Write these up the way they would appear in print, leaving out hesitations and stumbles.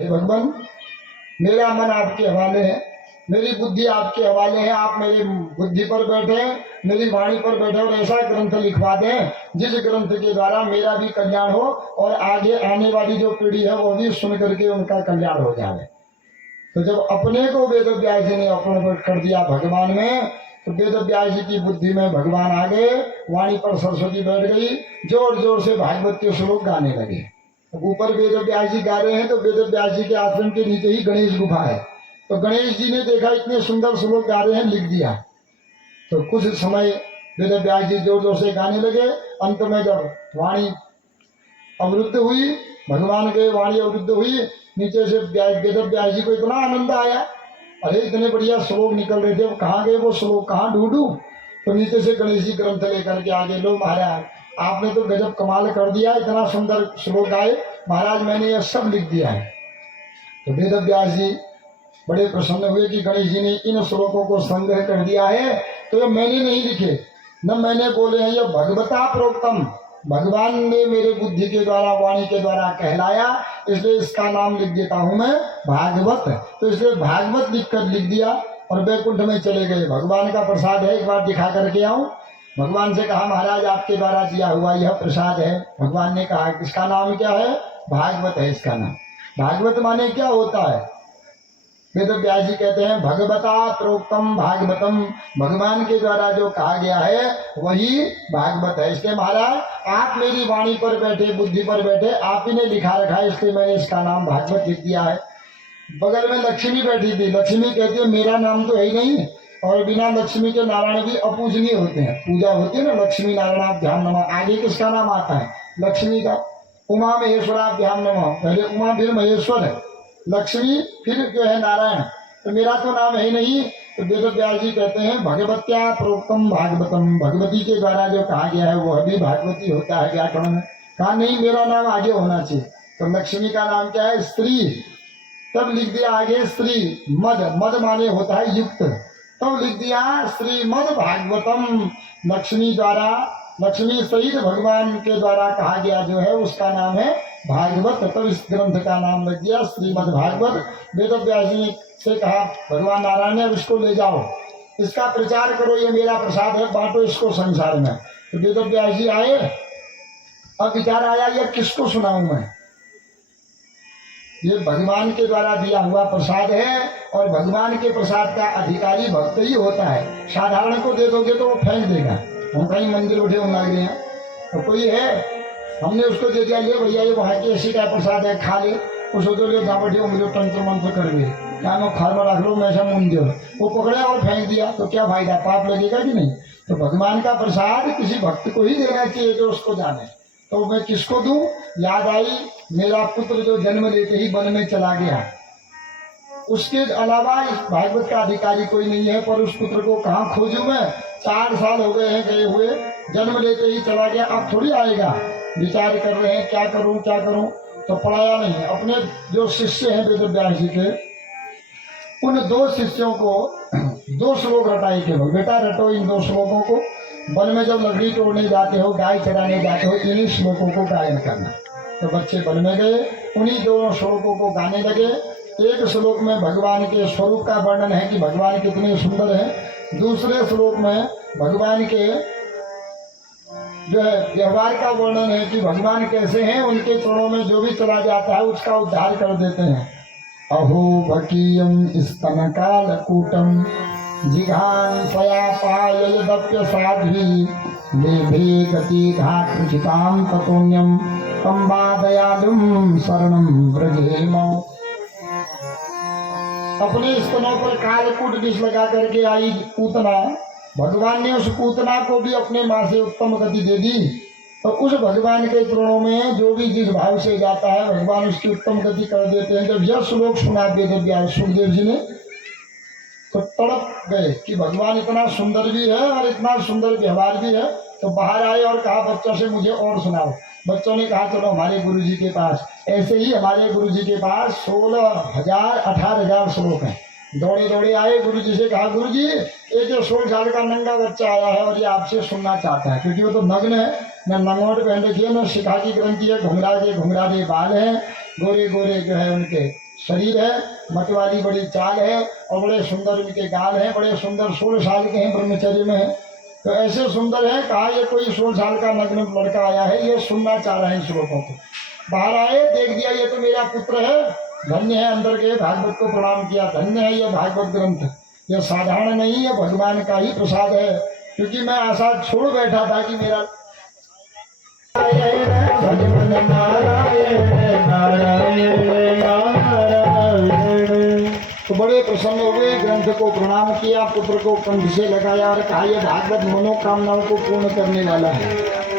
हे भगवान, मेरा मन आपके हवाले है, मेरी बुद्धि आपके हवाले है। आप मेरी बुद्धि पर बैठे, मेरी वाणी पर बैठे और ऐसा ग्रंथ लिखवा दें जिस ग्रंथ के द्वारा मेरा भी कल्याण हो और आगे आने वाली जो पीढ़ी है वो भी सुन करके उनका कल्याण हो जाए। तो जब अपने को वेद व्यास जी ने अपने कर दिया भगवान में, तो वेद व्यास जी की बुद्धि में भगवान आ गए, वाणी पर सरस्वती बैठ गई, जोर जोर से भागवत के श्लोक गाने लगे। ऊपर वेद व्यास जी गा रहे हैं तो वेद व्यास जी के आश्रम के नीचे ही गणेश गुफा है। तो गणेश जी ने देखा इतने सुंदर श्लोक गा रहे हैं, लिख दिया। तो कुछ समय वेद व्यास जी जोर जोर से गाने लगे। अंत में जब वाणी अवरुद्ध हुई, भगवान के वाणी अवरुद्ध हुई, नीचे से वेद व्यास जी को इतना आनंद आया, अरे इतने बढ़िया श्लोक निकल रहे थे, कहाँ गए वो श्लोक, कहाँ ढूंढूं। तो नीचे से गणेश जी ग्रंथ लेकर के आगे, लो महाराज आपने तो गजब कमाल कर दिया, इतना सुंदर श्लोक गाए महाराज, मैंने यह सब लिख दिया है। तो वेद व्यास जी बड़े प्रसन्न हुए कि गणेश जी ने इन श्लोकों को संग्रह कर दिया है। तो ये मैंने नहीं लिखे, न मैंने बोले हैं, यह भगवता प्रोक्तम, भगवान ने मेरे बुद्धि के द्वारा वाणी के द्वारा कहलाया, इसलिए इसका नाम लिख देता हूं मैं भागवत। तो इसलिए भागवत लिख दिया और वैकुंठ में चले गए। भगवान का प्रसाद है, एक बार दिखा करके आऊं। भगवान से कहा महाराज आपके द्वारा दिया हुआ यह प्रसाद है। भगवान ने कहा इसका नाम क्या है? भागवत है इसका नाम। भागवत माने क्या होता है? वेद व्यास जी कहते हैं भगवता प्रोक्तम भागवतम, भगवान के द्वारा जो कहा गया है वही भागवत है। इसलिए महाराज आप मेरी वाणी पर बैठे, बुद्धि पर बैठे, आप ही ने लिखा रखा है, इसलिए मैंने इसका नाम भागवत लिख दिया है। बगल में लक्ष्मी बैठी थी, लक्ष्मी कहती है मेरा नाम तो है ही नहीं, और बिना लक्ष्मी के नारायण भी अपूजनीय होते हैं। पूजा होती है ना, लक्ष्मी नारायणाभ्याम नमः, आगे किसका नाम आता है? लक्ष्मी का। उमा महेश्वराभ्याम नमः, पहले उमा फिर महेश्वर है, लक्ष्मी फिर जो है नारायण। तो मेरा तो नाम है ही नहीं। तो वेद व्यास जी कहते हैं भगवत्या प्रोक्तम भागवतम, भगवती के द्वारा जो कहा गया है वह भी भागवती होता है व्याकरण में। कहा नहीं मेरा नाम आगे होना चाहिए। तो लक्ष्मी का नाम क्या है? स्त्री। तब लिख दिया आगे श्री मद, मद माने होता है युक्त, तब लिख दिया श्रीमद भागवतम। लक्ष्मी द्वारा, लक्ष्मी सहित भगवान के द्वारा कहा गया जो है उसका नाम है भागवत। तब इस ग्रंथ का नाम लग दिया श्रीमद भागवत। वेद व्यास जी से कहा भगवान नारायण ने इसको ले जाओ, इसका प्रचार करो, ये मेरा प्रसाद है, बांटो इसको संसार में। तो वेद व्यास जी आए, अब विचार आया ये किसको सुनाऊं मैं? ये भगवान के द्वारा दिया हुआ प्रसाद है और भगवान के प्रसाद का अधिकारी भक्त ही होता है। साधारण को दे दोगे तो वो फेंक देगा, हम कहीं मंदिर उठे होने लग रहे हैं। तो कोई है, हमने उसको दे दिया, ले भैया ये वहाँ की ऐसी का प्रसाद है, खा ले। उसको तो ले जा बैठे मुझे तंत्र मंत्र कर गए, क्या मैं खार में रख लो, मैं ऐसा मंदिर वो पकड़ा और फेंक दिया, तो क्या फायदा? पाप लगेगा कि नहीं? तो भगवान का प्रसाद किसी भक्त को ही देना चाहिए जो उसको जाने। तो मैं किसको दूं? याद आई मेरा पुत्र जो जन्म लेते ही वन में चला गया, उसके अलावा इस भागवत का अधिकारी कोई नहीं है। पर उस पुत्र को कहाँ खोजूं मैं? 4 साल हो गए हैं गए हुए, जन्म लेते ही चला गया, अब थोड़ी आएगा। विचार कर रहे हैं क्या करूं क्या करूं, तो पढ़ाया नहीं। अपने जो शिष्य हैं वेद व्यास जी के, उन 2 शिष्यों को 2 श्लोक रटाए थे, बेटा रटो इन 2 श्लोकों को, वन में जब लकड़ी तोड़ने जाते हो, गाय चराने जाते हो, इन्हीं श्लोकों को गायन करना। तो बच्चे वन में गए, उन्हीं 2 श्लोकों को गाने लगे। एक श्लोक में भगवान के स्वरूप का वर्णन है कि भगवान कितने सुंदर हैं, दूसरे श्लोक में भगवान के जो है व्यवहार का वर्णन है कि भगवान कैसे हैं, उनके चरणों में जो भी चला जाता है उसका उद्धार कर देते हैं। अहो भकीयम स्तन काल कूटम जिघान सया पायदप्य साध्वी लेभे गति घातृचिताम ततोन्यम तंबा दयालुम शरणम व्रजेम। अपने स्तनों पर कालकूट विष लगा करके आई पूतना, भगवान ने उस पूतना को भी अपने माँ से उत्तम गति दे दी। तो उस भगवान के चरणों में जो भी जिस भाव से जाता है भगवान उसकी उत्तम गति कर देते हैं। जब यह श्लोक सुना वेद व्यास सुखदेव जी ने तो तड़प गए कि भगवान इतना सुंदर भी है और इतना सुंदर व्यवहार भी है। तो बाहर आए और कहा बच्चों से मुझे और सुनाओ। बच्चों ने कहा चलो हमारे गुरुजी के पास। ऐसे ही हमारे गुरुजी के पास 16,000 18,000 श्लोक हैं। दौड़े दौड़े आए गुरुजी से, कहा गुरुजी ये जो 16 साल का नंगा बच्चा आया है और ये आपसे सुनना चाहता है, क्योंकि वो तो नग्न है, न लंगोट पहन रखी है, न शिखा की ग्रंथि है, घुंघरादे बाल है, गोरे गोरे जो है उनके शरीर है, मतवाली बड़ी चाल है और बड़े सुंदर उनके गाल हैं, बड़े सुंदर 16 साल के हैं, ब्रह्मचर्य में है। तो ऐसे सुंदर है, कहा ये कोई 16 साल का नग्न लड़का आया है, ये सुनना चाह रहे हैं श्लोकों को। बाहर आए, देख दिया ये तो मेरा पुत्र है, धन्य है। अंदर गए, भागवत को प्रणाम किया, धन्य है ये भागवत ग्रंथ, यह साधारण नहीं है, भगवान का ही प्रसाद है। क्योंकि मैं आशा छोड़ बैठा था कि मेरा नारायण नारायण नारायण। तो बड़े प्रसन्न हुए, ग्रंथ को प्रणाम किया, पुत्र को कंठ से लगाया और कहा यह भागवत मनोकामनाओं को पूर्ण करने वाला है।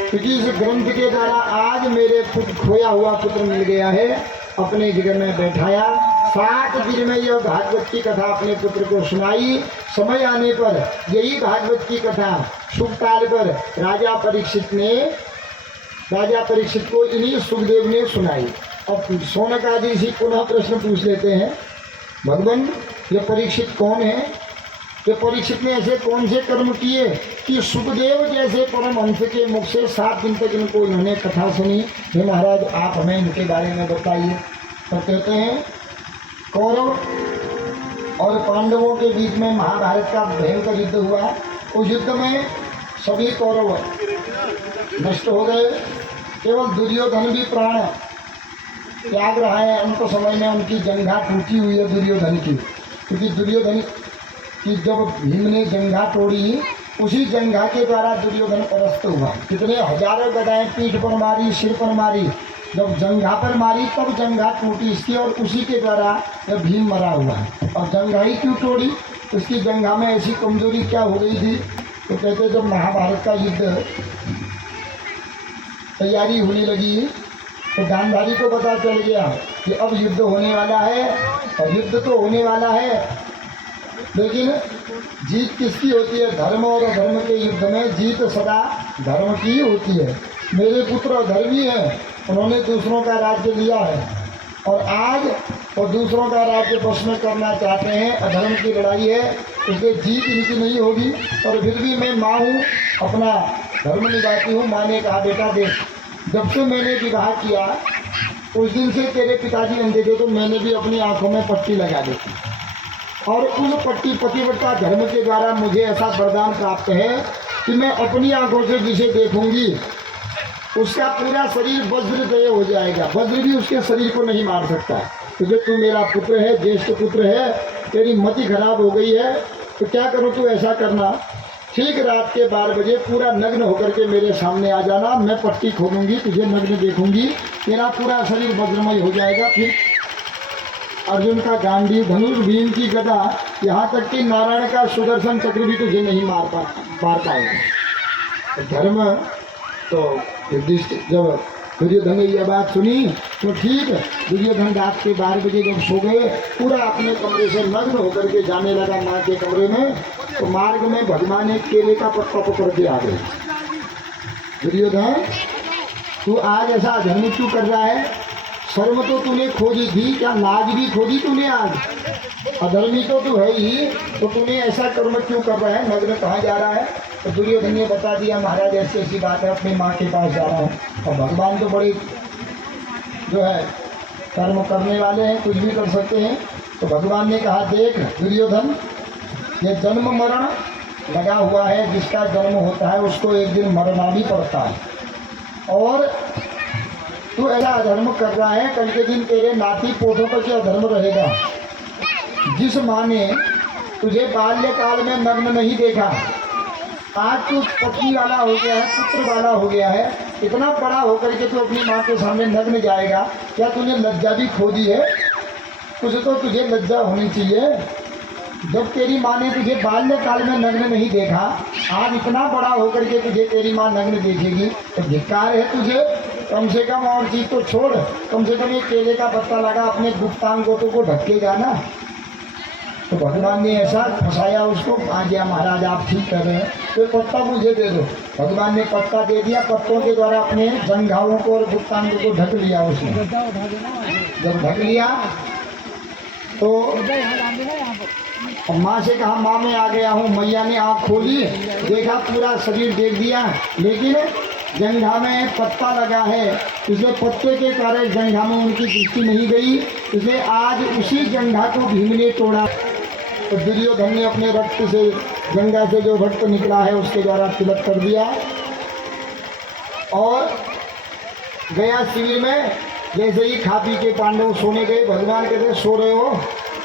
क्योंकि इस ग्रंथ के द्वारा आज मेरे खोया हुआ पुत्र मिल गया है, अपने जगह में बैठाया। 7 दिन में यह भागवत की कथा अपने पुत्र को सुनाई। समय आने पर यही भागवत की कथा शुभ काल पर राजा परीक्षित को इन्हीं सुखदेव ने सुनाई। अब शौनक आदि से पुनः प्रश्न पूछ लेते हैं, भगवान ये परीक्षित कौन है? ये परीक्षित ने ऐसे कौन से कर्म किए कि सुखदेव जैसे परमहंस के मुख से 7 दिन तक इनको इन्होंने कथा सुनी? हे महाराज, आप हमें इनके बारे में बताइए। तो कहते हैं कौरव और पांडवों के बीच में महाभारत का भयंकर युद्ध हुआ। उस युद्ध में सभी कौरव नष्ट हो गए, केवल दुर्योधन भी प्राण त्याग रहा है। उनको समय में उनकी जंघा टूटी हुई है दुर्योधन की, क्योंकि दुर्योधन की जब भीम ने जंघा तोड़ी, उसी जंघा के द्वारा दुर्योधन परास्त हुआ। कितने हजारों गदाएं पीठ पर मारी, सिर पर मारी, जब जंघा पर मारी तब जंघा टूटी इसकी, और उसी के द्वारा जब भीम मरा हुआ है। और जंघा ही क्यों तोड़ी? उसकी जंघा में ऐसी कमजोरी क्या हो गई थी? तो कहते जब महाभारत का युद्ध तैयारी होने लगी तो गांधारी को पता चल गया कि अब युद्ध होने वाला है। और युद्ध तो होने वाला है, लेकिन जीत किसकी होती है? धर्म और अधर्म के युद्ध में जीत सदा धर्म की ही होती है। मेरे पुत्र अधर्मी हैं, उन्होंने दूसरों का राज्य लिया है और आज वो दूसरों का राज्य वश में करना चाहते हैं। अधर्म की लड़ाई है, इसलिए जीत इनकी नहीं होगी। और फिर भी मैं माँ हूँ, अपना धर्म निभाती हूँ। माँ ने कहा बेटा देख, जब से मैंने विवाह किया उस दिन से तेरे पिताजी अंधे थे, तो मैंने भी अपनी आंखों में पट्टी लगा दी और उस पट्टी पतिव्रता धर्म के द्वारा मुझे ऐसा वरदान प्राप्त है कि मैं अपनी आंखों से जिसे देखूंगी उसका पूरा शरीर वज्रदेह हो जाएगा। वज्र भी उसके शरीर को नहीं मार सकता, क्योंकि तू मेरा पुत्र है, ज्येष्ठ पुत्र है। तेरी मति खराब हो गई है, तो क्या करूँ, तू ऐसा करना, ठीक रात के 12 बजे पूरा नग्न होकर के मेरे सामने आ जाना। मैं पट्टी खोलूंगी, तुझे नग्न देखूंगी, तेरा पूरा शरीर वज्रमय हो जाएगा। फिर अर्जुन का गांडी, धनुष, भीम की गदा, यहाँ तक कि नारायण का सुदर्शन चक्र भी तुझे नहीं मार पाएगा। धर्म तो युधिष्ठिर, जब दुर्योधन ने यह बात सुनी तो ठीक, दुर्योधन रात के 12 बजे जब सो गए, पूरा अपने कमरे से नग्न होकर के जाने लगा माँ के कमरे में। तो मार्ग में भगवान एक केले का पत्ता पकड़ के आ गए। दुर्योधन, तू आज ऐसा अधर्म क्यों कर रहा है? शर्म तो तूने खोजी थी, क्या लाज भी खोजी तूने? आज अधर्मी तो तू है ही, तो तूने ऐसा कर्म क्यों कर रहा है? नग्न कहाँ जा रहा है? तो दुर्योधन ने बता दिया, महाराज ऐसी ऐसी बात है, अपनी माँ के पास जा रहा हूँ। और भगवान तो बड़े जो है कर्म करने वाले हैं, कुछ भी कर सकते हैं। तो भगवान ने कहा देख दुर्योधन, ये जन्म मरण लगा हुआ है, जिसका जन्म होता है उसको एक दिन मरना भी पड़ता है। और तू ऐसा अधर्म कर रहा है, कल के दिन तेरे नाती पोतों पर क्या अधर्म रहेगा। जिस माँ ने तुझे बाल्यकाल में नग्न नहीं देखा, आज तू पत्नी वाला हो गया है, पुत्र वाला हो गया है, इतना बड़ा होकर के तू अपनी माँ के सामने नग्न जाएगा, क्या तूने लज्जा भी खो दी है? कुछ तो तुझे लज्जा होनी चाहिए। जब तेरी माँ ने तुझे बाल्यकाल में नग्न नहीं देखा, आज इतना बड़ा होकर के तुझे तेरी माँ नग्न देखेगी, तो धिक्कार है तुझे। कम से कम और चीज तो छोड़, कम से कम एक केले का पत्ता लगा, अपने गुप्तांगों को ढकेगा ना। तो भगवान ने ऐसा फंसाया उसको, आ गया महाराज आप ठीक कर रहे हैं, तो पत्ता मुझे दे दो। भगवान ने पत्ता दे दिया, पत्तों के द्वारा अपने जंघाओं को और गुप्तांगों को ढक लिया उसने। जब ढक लिया तो माँ से कहा माँ मैं आ गया हूँ। मैया ने आँख खोली, देखा, पूरा शरीर देख दिया, लेकिन जंघा में पत्ता लगा है, इसलिए पत्ते के कारण जंघा में उनकी दृष्टि नहीं गई, इसलिए आज उसी जंघा को भीम ने तोड़ा। तो दुर्योधन ने अपने रक्त से जंघा से जो रक्त निकला है उसके द्वारा तिलक कर दिया और गया शिविर में। जैसे ही खा पी के पांडव सोने गए, भगवान कहते सो रहे हो,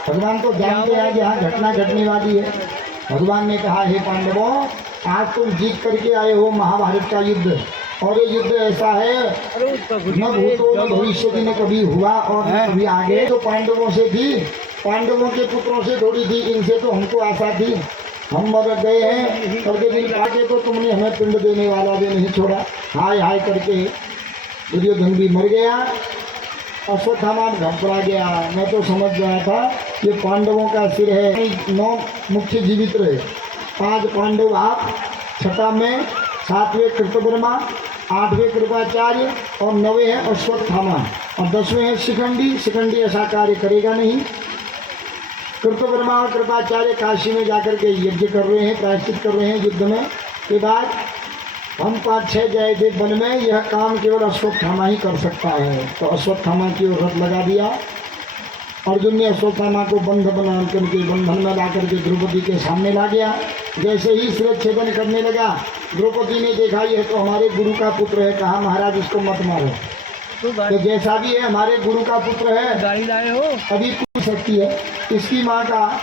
भगवान तो जानते हैं कि यहाँ घटना घटने वाली है। भगवान ने कहा हे पांडवों, आज तुम जीत करके आए हो महाभारत का युद्ध, और ये युद्ध ऐसा है न भूतो न भविष्य न कभी हुआ और न कभी आगे। तो पांडवों से थी, पांडवों के पुत्रों से थोड़ी थी, इनसे तो हमको आशा थी। हम मर गए हैं, करके दिन आगे तो तुमने हमें पिंड देने वाला भी नहीं छोड़ा। हाय हाय करके दुर्योधन भी मर गया, अश्वत्थामा घबरा गया। मैं तो समझ गया था ये पांडवों का सिर है। 9 मुख्य जीवित रहे, 5 पांडव आप, 6 में 7वें कृतवर्मा, 8वें कृपाचार्य और 9वें है अश्वत्थामा और 10वें है शिखंडी। शिखंडी ऐसा कार्य करेगा नहीं। कृतवर्मा और कृपाचार्य काशी में जाकर के यज्ञ कर रहे हैं, प्रायश्चित कर रहे हैं युद्ध में। के बाद हम 5-6 गए थे वन में, यह काम केवल अश्वत्थामा ही कर सकता है। तो अश्वत्थामा की ओर रथ लगा दिया। अर्जुन ने अश्वत्थामा को बंध बना करके बंधन में ला करके द्रौपदी के सामने ला गया। जैसे ही शिरच्छेदन करने लगा, द्रौपदी ने देखा यह तो हमारे गुरु का पुत्र है, कहा महाराज इसको मत मारो। तो जैसा भी है हमारे गुरु का पुत्र है, गाड़ी लाए हो, अभी पूछ सकती है। इसकी माँ का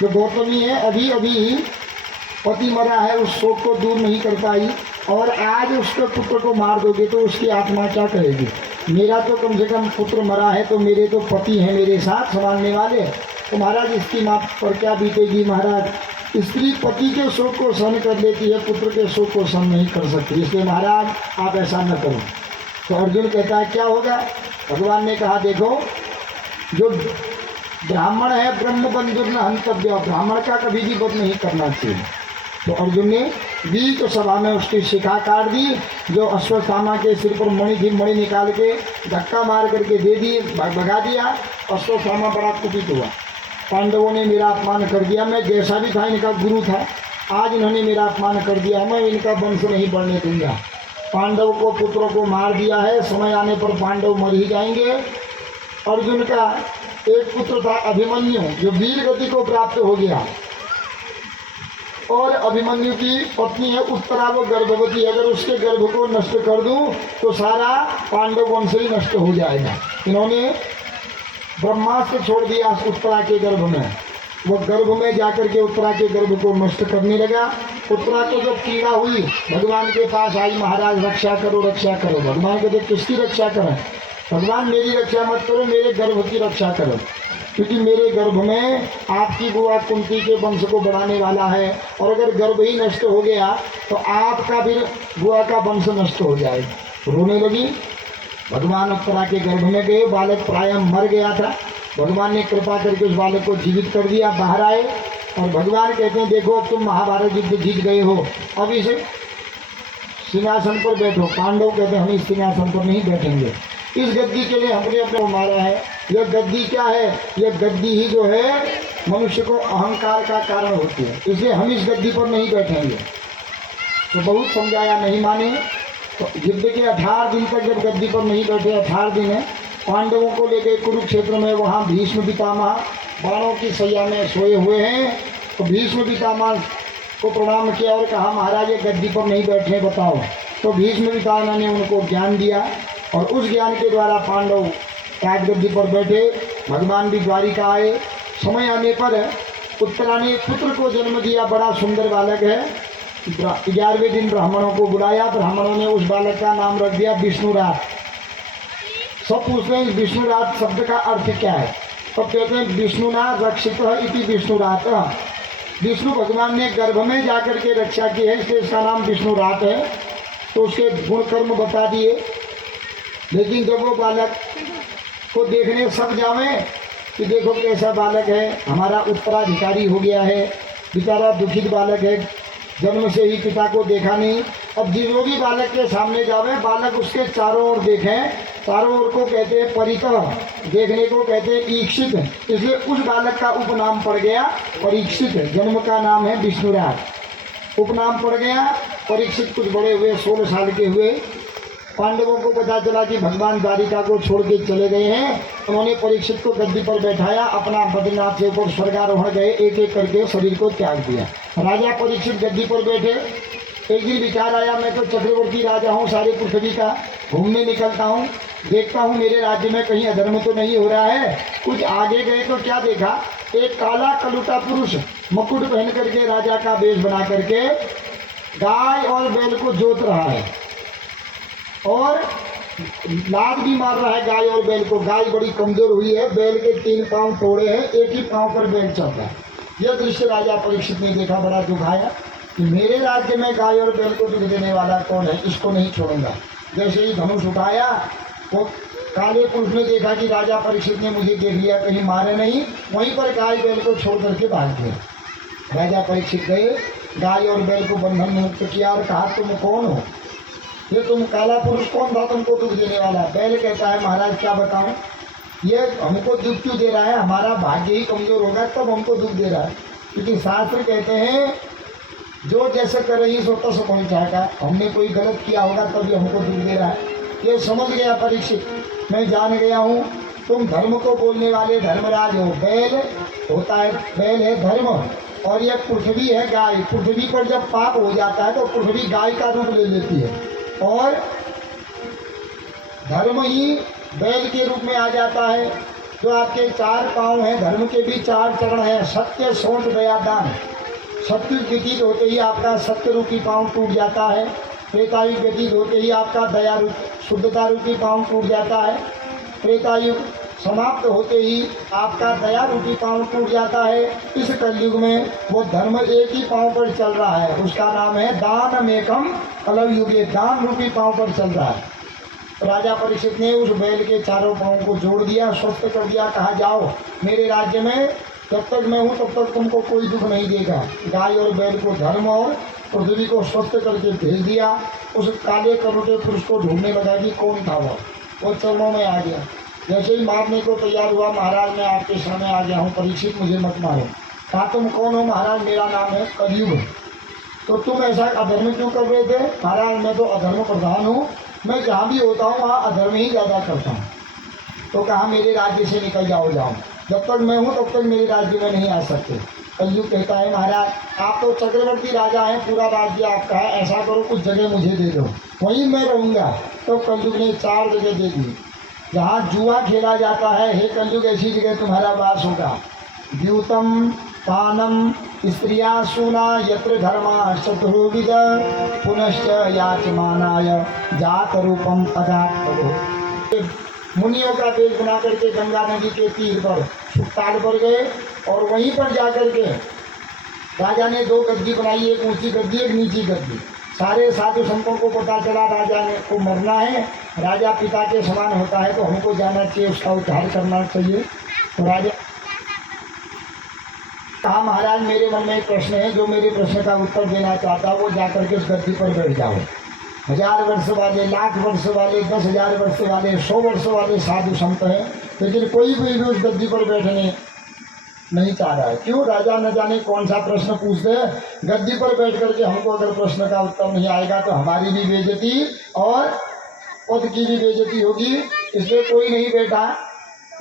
जो गौतमी है अभी अभी पति मरा है, उस शोक को दूर नहीं कर पाई, और आज उसके पुत्र को मार दोगे तो उसकी आत्मा क्या कहेगी। मेरा तो कम से कम पुत्र मरा है, तो मेरे तो पति हैं मेरे साथ संभालने वाले, तो महाराज इसकी माँ पर क्या बीतेगी। महाराज स्त्री पति के शोक को सहन कर लेती है, पुत्र के शोक को सहन नहीं कर सकती, इसलिए महाराज आप ऐसा न करो। तो अर्जुन कहता है क्या होगा। भगवान ने कहा देखो, जो ब्राह्मण है ब्रह्म बंधुर न हंतव्य, ब्राह्मण का कभी भी वध नहीं करना चाहिए। तो अर्जुन ने बीच सभा में उसकी शिखा काट दी। जो अश्वत्थामा के सिर पर मणि थी, मणि निकाल के धक्का मार करके दे दी, भगा दिया। अश्वत्थामा बड़ा कुपित हुआ, पांडवों ने मेरा अपमान कर दिया, मैं जैसा भी था इनका गुरु था, आज इन्होंने मेरा अपमान कर दिया, मैं इनका वंश नहीं बढ़ने दूंगा। पांडव को पुत्रों को मार दिया है, समय आने पर पांडव मर ही जाएंगे। अर्जुन का एक पुत्र था अभिमन्यु, जो वीर गति को प्राप्त हो गया, और अभिमन्यु की पत्नी है उत्तरा, वो गर्भवती। अगर उसके गर्भ को नष्ट कर दूं तो सारा पांडव वंश ही नष्ट हो जाएगा। इन्होंने ब्रह्मास्त्र छोड़ दिया उत्तरा के गर्भ में, वो गर्भ में जाकर के उत्तरा के गर्भ को नष्ट करने लगा। उत्तरा को जब पीड़ा हुई, भगवान के पास आई, महाराज रक्षा करो रक्षा करो। भगवान कहते किसकी रक्षा करें। भगवान मेरी रक्षा मत करो, मेरे गर्भ की रक्षा करो, क्योंकि मेरे गर्भ में आपकी बुआ कुंती के वंश को बढ़ाने वाला है, और अगर गर्भ ही नष्ट हो गया तो आपका फिर बुआ का वंश नष्ट हो जाएगा। रोने लगी। भगवान उत्तरा के गर्भ में गए, बालक प्रायः मर गया था। भगवान ने कृपा करके उस बालक को जीवित कर दिया, बाहर आए, और भगवान कहते हैं देखो अब तुम महाभारत युद्ध जीत गए हो, अब इस सिंहासन पर बैठो। पांडव कहते हैं हम इस सिंहासन पर नहीं बैठेंगे, इस गद्दी के लिए हमने अपने मारा है। यह गद्दी क्या है, यह गद्दी ही जो है मनुष्य को अहंकार का कारण होती है, इसलिए हम इस गद्दी पर नहीं बैठेंगे। तो बहुत समझाया, नहीं माने। तो युद्ध के 18 दिन तक जब गद्दी पर नहीं बैठे, 18 दिन है, पांडवों को ले गए कुरुक्षेत्र में। वहाँ भीष्म पितामह बाणों की सैया में सोए हुए हैं। तो भीष्म पितामह को प्रणाम किया और कहा महाराज ये गद्दी पर नहीं बैठे, बताओ। तो भीष्म पितामह ने उनको ज्ञान दिया, और उस ज्ञान के द्वारा पांडव राजगद्दी पर बैठे। भगवान भी द्वारिका आए। समय आने पर उत्तरा ने पुत्र को जन्म दिया, बड़ा सुंदर बालक है। 11वें दिन ब्राह्मणों को बुलाया, ब्राह्मणों ने उस बालक का नाम रख दिया विष्णुरात। सब पूछते हैं विष्णुरात शब्द का अर्थ क्या है, तो कहते हैं विष्णुना रक्षित इति विष्णुरात। विष्णु भगवान ने गर्भ में जाकर के रक्षा की है, इसलिए इसका नाम विष्णुरात है। तो उसके गुण कर्म बता दिए। लेकिन जब वो बालक को देखने सब जावे कि देखो कैसा बालक है, हमारा उत्तराधिकारी हो गया है, बेचारा दुखित बालक है, जन्म से ही पिता को देखा नहीं। अब जो भी बालक के सामने जावे, बालक उसके चारों ओर देखें, चारों ओर को कहते हैं परितः, देखने को कहते हैं ईक्षित, इसलिए उस बालक का उपनाम पड़ गया परीक्षित। जन्म का नाम है विष्णुराज, उपनाम पड़ गया परीक्षित कुछ बड़े हुए, 16 साल के हुए। पांडवों को पता चला कि भगवान द्वारिका को छोड़ के चले गए हैं। उन्होंने परीक्षित को गद्दी पर बैठाया, अपना बद्रीनाथ के ऊपर स्वर्गारोहण गए, एक एक करके शरीर को त्याग दिया। राजा परीक्षित गद्दी पर बैठे। एक दिन विचार आया, मैं तो चक्रवर्ती राजा हूँ, सारी पृथ्वी का घूमने निकलता हूँ, देखता हूँ मेरे राज्य में कहीं अधर्म तो नहीं हो रहा है। कुछ आगे गए तो क्या देखा, एक काला कलुटा पुरुष मुकुट पहन करके राजा का वेश बना करके गाय और बैल को जोत रहा है और लात भी मार रहा है गाय और बैल को। गाय बड़ी कमजोर हुई है, बैल के 3 पांव तोड़े हैं, एक ही पांव पर बैल चल रहा है। यह दृश्य राजा परीक्षित ने देखा, बड़ा दुख आया कि मेरे राज्य में गाय और बैल को दुख देने वाला कौन है, इसको नहीं छोड़ूंगा। जैसे ही धनुष उठाया, वो काले पुरुष ने देखा कि राजा परीक्षित ने मुझे देख लिया, कहीं मारे नहीं, वहीं पर गाय बैल को छोड़ करके भाग गए। राजा परीक्षित गए, गाय और बैल को बंधन मुक्त किया और कहा, तुम कौन हो, ये तुम काला पुरुष कौन था तुमको दुख देने वाला। बैल कहता है, महाराज क्या बताऊं, ये हमको दुख क्यों दे रहा है, हमारा भाग्य ही कमजोर होगा तब हमको दुख दे रहा है। क्योंकि शास्त्र कहते हैं जो जैसे कर रही सो तस पहुँचाएगा, हमने कोई गलत किया होगा तभी हमको दुख दे रहा है। ये समझ गया परीक्षित, मैं जान गया हूँ तुम धर्म को बोलने वाले धर्मराज हो। बैल होता है, बैल है धर्म, और यह पृथ्वी है गाय। पृथ्वी पर जब पाप हो जाता है तो पृथ्वी गाय का रूप ले लेती है और धर्म ही बैल के रूप में आ जाता है। जो आपके 4 पांव हैं, धर्म के भी 4 चरण हैं, सत्य, सोच, दया, दान। सत्य व्यतीत होते ही आपका सत्य रूपी पांव टूट जाता है, त्रेतायुग व्यतीत होते ही आपका दया रूप शुद्धता रूपी पांव टूट जाता है, त्रेतायुग समाप्त होते ही आपका दया रूपी पांव टूट जाता है। इस कलयुग में वो धर्म एक ही पांव पर चल रहा है, उसका नाम है दानमेकम कलयुगे, दान रूपी पांव पर चल रहा है। राजा परीक्षित ने उस बैल के 4 पांव को जोड़ दिया, स्वस्थ कर दिया, कहा जाओ मेरे राज्य में जब तक मैं हूँ तब तक तुमको कोई दुख नहीं देगा। गाय और बैल को धर्म और पृथ्वी को स्वस्थ करके भेज दिया। उस काले करोटे पुरुष को ढूंढने लगा कि कौन था वो चरणों में आ गया। जैसे ही मारने को तैयार हुआ, महाराज मैं आपके सामने आ गया हूँ, परीक्षित मुझे मत मारो। कहा तुम कौन हो, महाराज मेरा नाम है कलयुग। तो तुम ऐसा अधर्म क्यों कर रहे थे। महाराज मैं तो अधर्म प्रधान हूँ, मैं जहाँ भी होता हूँ वहाँ अधर्म ही ज़्यादा करता हूँ। तो कहा मेरे राज्य से निकल जाओ, जाओ, जब तक मैं हूँ तब तक मेरे राज्य में नहीं आ सकते। कलयुग कहता है महाराज आप तो चक्रवर्ती राजा हैं, पूरा राज्य आपका है, ऐसा करो कुछ जगह मुझे दे दो, वहीं मैं रहूँगा। तो कलयुग ने 4 जगह दे दी जहाँ जुआ खेला जाता है। हे कलयुग ऐसी जगह तुम्हारा वास होगा। द्यूतम पानम स्त्रिया सुना यत्र धर्मा चतुर्विद पुनश्च याचमानाय जात रूपम अजात। मुनियों का वेश बना करके गंगा नदी के तीर पर सुखताल पर गए और वहीं पर जाकर के राजा ने 2 गद्दी बनाई, एक ऊंची गद्दी एक नीची गद्दी। सारे साधु संतों को पता चला राजा ने को मरना है, राजा पिता के समान होता है तो हमको जाना चाहिए, उसका उद्धार करना चाहिए। तो राजा कहा महाराज मेरे मन में एक प्रश्न है, जो मेरे प्रश्न का उत्तर देना चाहता वो जाकर के उस गद्दी पर बैठ जाओ। 1000 वर्ष वाले, 1,00,000 वर्ष वाले, 10,000 वर्ष वाले, 100 वर्ष वाले साधु संत हैं, लेकिन कोई भी उस गद्दी पर बैठने नहीं चाह रहा है। क्यों, राजा न जाने कौन सा प्रश्न पूछते हैं। गद्दी पर बैठ करके हमको अगर प्रश्न का उत्तर नहीं आएगा तो हमारी भी बेइज्जती और पद की भी बेइज्जती होगी, इसलिए कोई नहीं बैठा।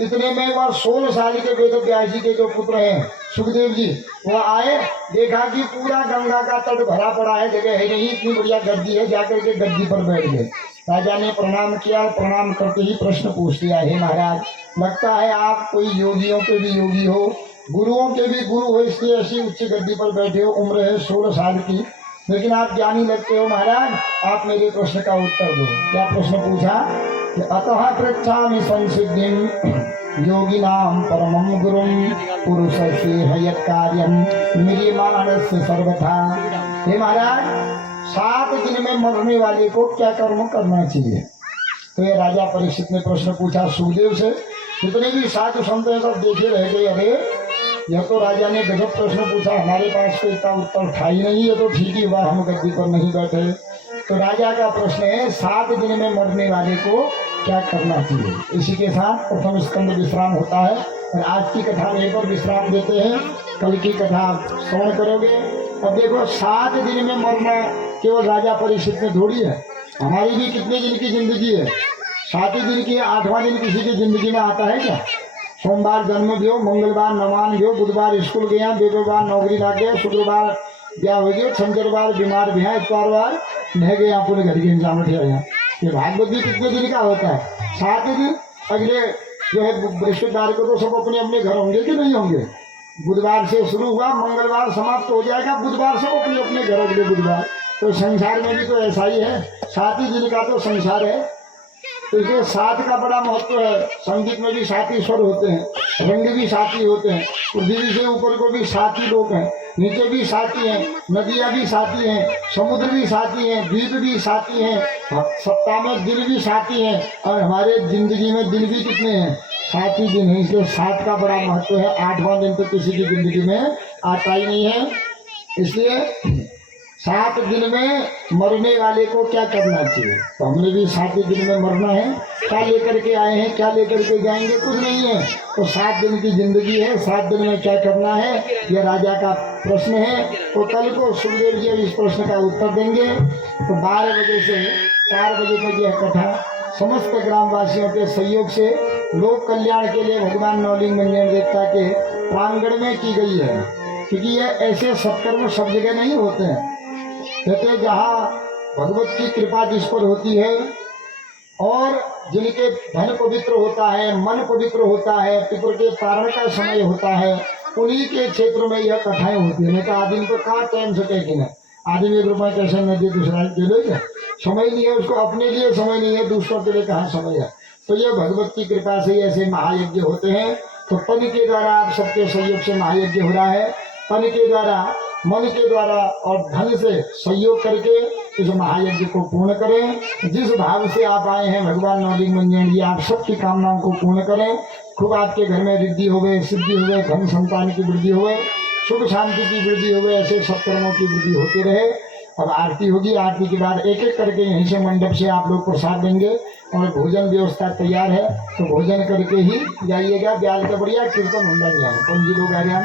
इतने में वह 16 साल के वेद व्यास जी के जो पुत्र हैं सुखदेव जी, वो आए, देखा कि पूरा गंगा का तट भरा पड़ा है, जगह है नहीं, इतनी बढ़िया गद्दी है, जाकर के गद्दी पर बैठ गए। राजा ने प्रणाम किया, प्रणाम करते ही प्रश्न पूछ लिया, हे महाराज लगता है आप कोई योगियों के भी योगी हो, गुरुओं के भी गुरु हो, इसलिए ऐसी उच्च गद्दी पर बैठे हो, उम्र है 16 साल की, लेकिन आप ज्ञानी लगते हो महाराज, आप मेरे प्रश्न का उत्तर दो। क्या प्रश्न पूछा कि अतः पृच्छामि संसिद्धिं योगिनां परमं गुरुं पुरुषस्य हयत् कार्यं म्रियमाणस्य सर्वथा। हे महाराज 7 दिन में मरने वाले को क्या कर्म करना चाहिए। तो ये राजा परीक्षित ने प्रश्न पूछा सुखदेव से। जितने भी साधु संत हैं सब देखे रह गए, अरे यह तो राजा ने गजब प्रश्न पूछा, हमारे पास तो इतना उत्तर था ही नहीं, ये तो ठीक ही हुआ हम गद्दी पर नहीं बैठे। तो राजा का प्रश्न है 7 दिन में मरने वाले को क्या करना चाहिए। इसी के साथ प्रथम स्कंद विश्राम होता है और आज की कथा में पर विश्राम देते हैं, कल की कथा श्रवण करोगे। और देखो 7 दिन में मरना केवल राजा परीक्षित में थोड़ी है। हमारी भी कितने दिन की जिंदगी है? 7 ही दिन की है। 8वां दिन किसी की जिंदगी में आता है क्या? सोमवार जन्म गयो, मंगलवार नमान गयो, बुधवार स्कूल गया, बेरोबार नौकरी लग गया, शुक्रवार क्या हो गया, शनिवार बीमार भी है, इतवार नह गए अपने घर के इंतजाम उठे हैं। ये भागवत भी कितने दिन का होता है? 7 दिन। अगले जो है बृहस्पतिवार को तो सब अपने अपने घर होंगे कि नहीं होंगे? बुधवार से शुरू हुआ, मंगलवार समाप्त हो जाएगा, बुधवार सब अपने अपने घर अगले बुधवार। तो संसार में भी तो ऐसा ही है, 7 ही दिन का तो संसार है। तो इसलिए 7 का बड़ा महत्व है। संगीत में भी 7 ही स्वर होते हैं, रंग भी 7 ही होते हैं, पृथ्वी से ऊपर को भी 7 ही लोग हैं, नीचे भी 7 ही हैं, नदियाँ भी 7 ही हैं, समुद्र भी 7 ही हैं, द्वीप भी 7 ही हैं, सप्ताह में दिन भी 7 ही हैं, और हमारे जिंदगी में दिन भी कितने हैं? 7 ही दिन है। इसलिए 7 का बड़ा महत्व है। 8वां दिन तो किसी की जिंदगी में आता ही नहीं है। इसलिए 7 दिन में मरने वाले को क्या करना चाहिए? तो हमने भी 7 ही दिन में मरना है। क्या लेकर के आए हैं, क्या लेकर के जाएंगे? कुछ नहीं है। तो 7 दिन की जिंदगी है, 7 दिन में क्या करना है, यह राजा का प्रश्न है। तो कल को सुखदेव जी इस प्रश्न का उत्तर देंगे। तो 12 बजे से 4 बजे तक यह कथा समस्त ग्रामवासियों के सहयोग से लोक कल्याण के लिए भगवान नौलिंग मंजन देवता के प्रांगण में की गई है। क्योंकि यह ऐसे सत्कर्म सब जगह नहीं होते हैं। कहते जहाँ भगवत की कृपा जिस पर होती है और जिनके धन पवित्र होता है, मन पवित्र होता है, पितर के पारण का समय होता है, उन्हीं के क्षेत्र में यह कथाएं होती है। नहीं तो आदमी को कहाँ टाइम से कह ना, आदमी 1 रुपये कैसे न दे, दूसरा दे देगा, समय नहीं है उसको, अपने लिए समय नहीं है, दूसरों के लिए कहाँ समय है। तो ये भगवत की कृपा से ऐसे महायज्ञ होते हैं। तो तन के द्वारा आप सबके सहयोग से महायज्ञ हो रहा है। तन के द्वारा, मन के द्वारा और धन से सहयोग करके इस महायज्ञ को पूर्ण करें। जिस भाव से आप आए हैं भगवान नौलिंग मंजन जी आप सबकी कामनाओं को पूर्ण करें। खूब आपके घर में रिद्धि होवे, सिद्धि होवे, धन संतान की वृद्धि होवे, सुख शांति की वृद्धि होवे, ऐसे सत्कर्मों की वृद्धि होती रहे। अब आरती होगी, आरती के बाद एक एक करके यहीं से मंडप से आप लोग प्रसाद देंगे और भोजन व्यवस्था तैयार है। तो भोजन करके ही जाइएगा। ब्याल का बढ़िया कीर्तन हो रहा है, पंजी लोग आ रहे हैं,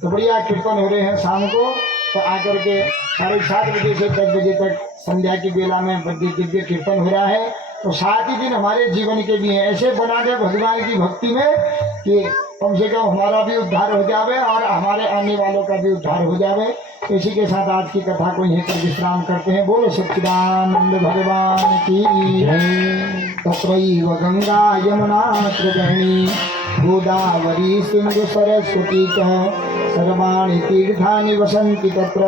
तो बढ़िया कीर्तन हो रहे हैं शाम को। तो आकर के 7:30 बजे से 10 बजे तक संध्या की बेला में दिव्य कीर्तन हो रहा है। तो 7 ही दिन हमारे जीवन के भी हैं। ऐसे बना दे भगवान की भक्ति में कि कम से कम हमारा भी उद्धार हो जावे और हमारे आने वालों का भी उद्धार हो जावे। इसी के साथ आज की कथा को यहीं पर विश्राम करते हैं। बोलो सच्चिदानंद भगवान की जय। तत्रैव गंगा यमुना त्रिवेणी गोदावरी सिंधु सरस्वती च सर्वाणि तीर्थानि वसन्ति तत्र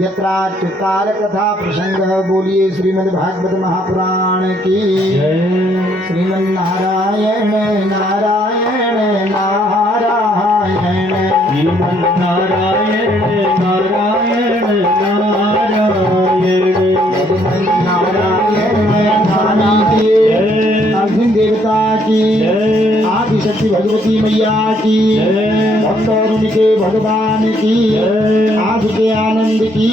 यत्राच्युतार कथा प्रसंग। बोलिए श्रीमद् भागवत महापुराण की श्रीमन्नारायण नारायण नारायण श्रीमन्नारायण नारायण नारायण श्रीमन्नारायण नारायण। अर्जुन देवता की, आदिशक्ति भगवती मैया की, भक्त और उनके भगवान की, आदि के आनंद की।